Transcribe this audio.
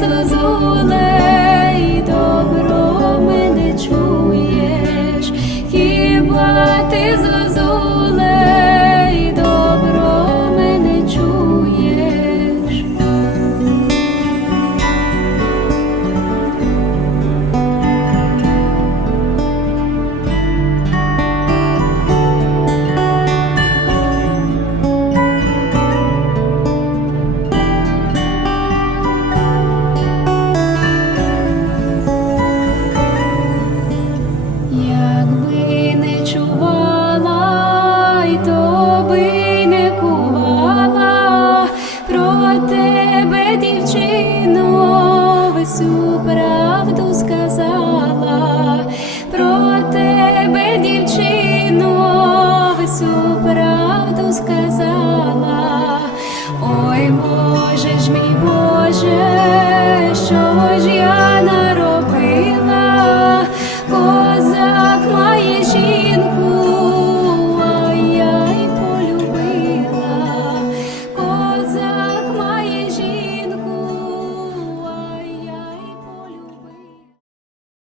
зозулей добро мене чуєш, хіба ти? всю правду сказала про тебе, дівчино, всю правду сказала, ой Боже ж мій Боже, що ж.